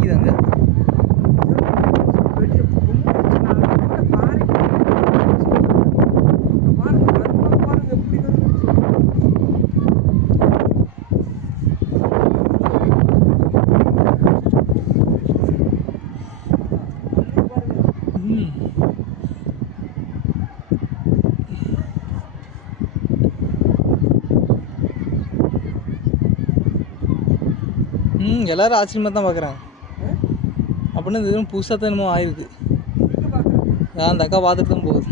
வெடிக்குதாங்க. எல்லாரும் ஆச்சரியமாக தான் பார்க்குறாங்க. அப்படின்னு இது புதுசாக தான் என்னமோ ஆயிருக்கு. அந்த அக்கா பார்த்துட்டு தான் போகுது.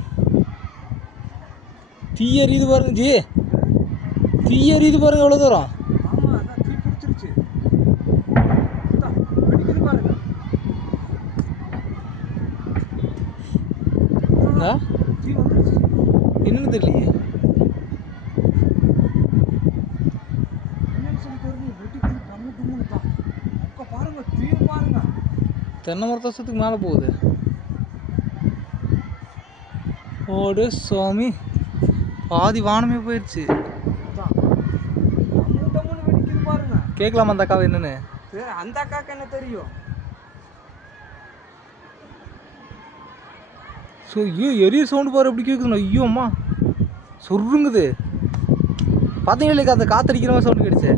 தீ எரியுது பாருங்க ஜி, தீ எரியுது பாருங்க எவ்வளோ தூரம். என்னன்னு தெரியலையே. தென்னை மரத்து வருஷத்துக்கு மேலே போகுது. ஓடு சுவாமி, பாதி வானமே போயிடுச்சு. கேட்கலாமா அந்த அக்காவை என்னன்னு? அந்த அக்காவுக்கு என்ன தெரியும்? ஸோ ஐயோ எரிய சவுண்டு பாரு எப்படி கேட்குதுண்ணா. ஐயோ அம்மா சொருங்குது. பார்த்தீங்களா இல்லைக்கா அந்த காற்றடிக்கிற மாதிரி சவுண்டு கிடைச்சு.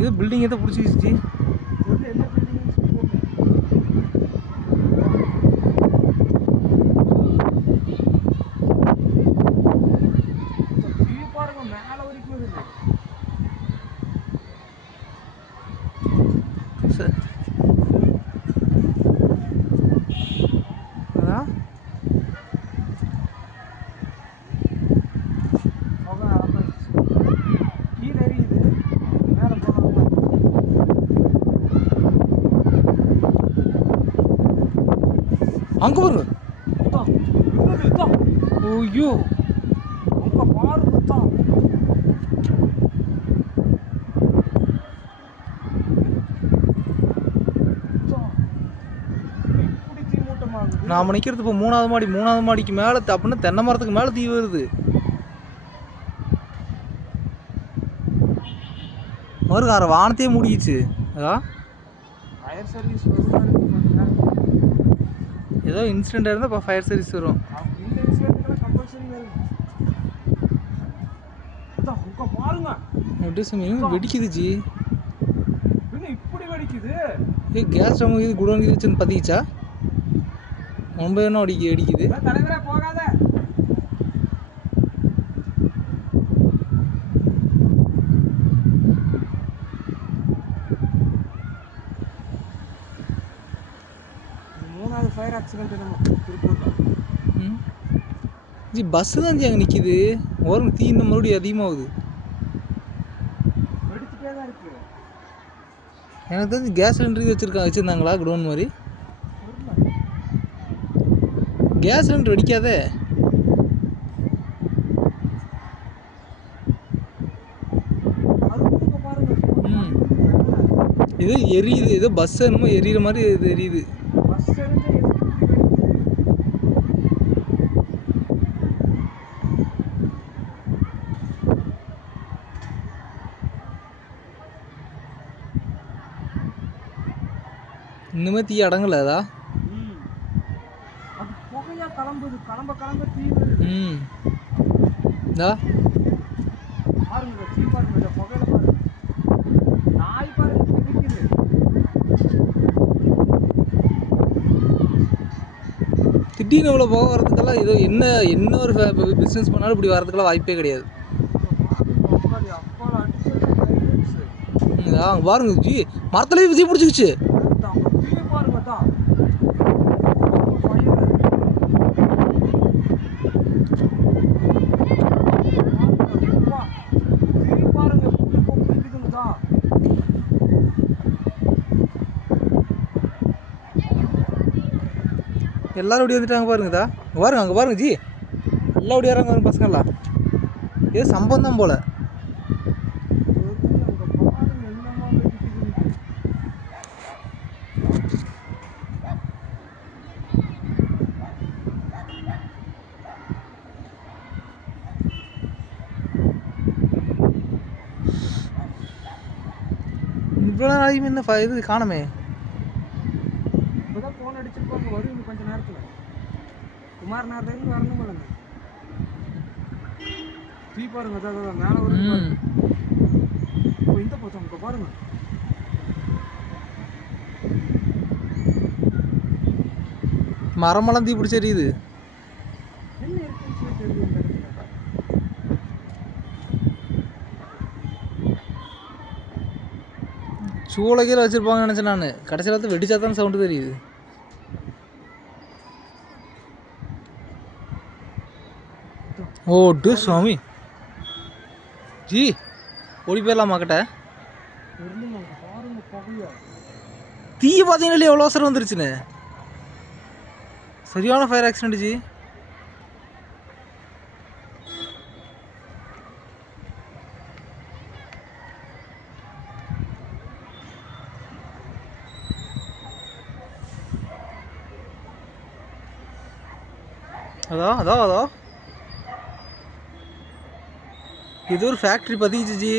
இது பில்டிங் எதை பிடிச்சிக்கிச்சு. அங்கே பாருங்க. ஐயோ அங்கே பாருங்க. நாம் நிற்கிறது இப்போ மூணாவது மாடிக்கு மேலே அப்படின்னா தென்னை மரத்துக்கு மேலே தீ வருது. ஒரு வானத்தையே மூடிக்கிச்சு. ஃபயர் சர்வீஸ் ஏதோ இன்சிடென்ட் இருந்தால் இப்போ ஃபயர் சர்வீஸ் வரும். வெடிக்குது ஜி. இப்படி வெடிக்குது. கேஸ் ஸ்டவ் இது குடோன் வச்சுன்னு பற்றிக்கிச்சா? ரொம்ப என்ன வெடிக்குது. தலைவரே போகாத. மூணாவது ஃபயர் ஆக்சிடென்ட் நம்ம திருப்பூர்ல. ஜி பஸ்ஸு தான் ஜி அங்கே நிற்கிது. ஒரு தீ இந்த மறுபடியும் அதிகமாகுது. வெடிச்சுட்டே தான் இருக்கு. எனக்கு தெரிஞ்சு கேஸ் சிலிண்டர் வச்சுருந்தாங்களா குடோன் மாதிரி. கேஸ் சிலிண்டர் வெடிக்காதே. இது எரியுது. ஏதோ பஸ் என்னமோ எரியிற மாதிரி இது எரியுது. இன்னுமே தீ அடங்கல. அதா கிளம்ப தீ வருது. பாருங்க தீ பாருங்க. புகையில பாருங்க. நாய் பாருங்க வெடிக்குது. திடீர்னு இவ்வளோ போக வரதுக்கெல்லாம் ஏதோ என்ன ஒரு பிஸ்னஸ் பண்ணாலும் இப்படி வரதுக்கெல்லாம் வாய்ப்பே கிடையாது. பாருங்க ஜி மரத்துலேயே விஜய் பிடிச்சிக்கிச்சு. எல்லாரும் அப்படி வந்துட்டாங்க பாருங்கதா. பாருங்க அங்கே பாருங்க ஜி, எல்லாம் அப்படி வராங்க பாருங்க பசங்கள்லாம். ஏதோ சம்பவம் தான் போல. இவ்வளோ நாளைக்கு என்ன இது காணமே. இப்போதான் ஃபோன் அடிச்சிருப்பாங்க, வரும் கொஞ்ச நேரத்தில். குமார் நேரத்துலேருந்து வரணும் இல்லைங்க. தீ பாருங்க, அதான் மேலே வரும். இப்போ இந்த பக்கம் இப்போ பாருங்க. மரமெல்லாம் தீ பிடிச்சி எரியுது. என்ன இருக்குன்னு சொல்லி தெரியுது இந்த இடத்துல. சூளை வச்சிருப்பாங்கன்னு நினச்சேன் நான். கடைசியில் வெடிச்சா தான் சவுண்டு தெரியுது. ஓ டு சுவாமி ஜி, ஓடி போயிடலாமா கிட்ட? பாருங்க புகையா. தீ பார்த்தீங்கன்னா எவ்வளோ அவசரம் வந்துருச்சுன்னு. சரியான ஃபயர் ஆக்சிடென்ட் ஜி. அதோ இது ஒரு ஃபேக்ட்ரி பத்திச்சு ஜி.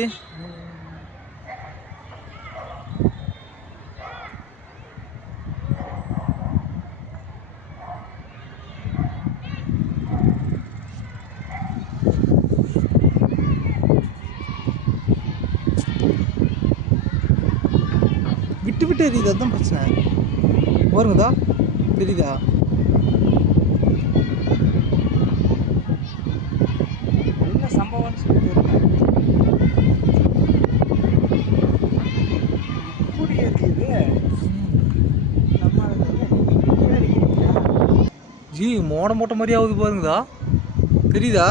விட்டு விட்டு எரியுது, அதுதான் பிரச்சனை. பாருங்கதா, தெரியுதா? என்ன சம்பவம்னு சொல்லி தெரியல. இப்படி இருக்குது நம்ம ஜி. மோட மூட்டை மாதிரி ஆகுது பாருங்கதா, தெரியுதா?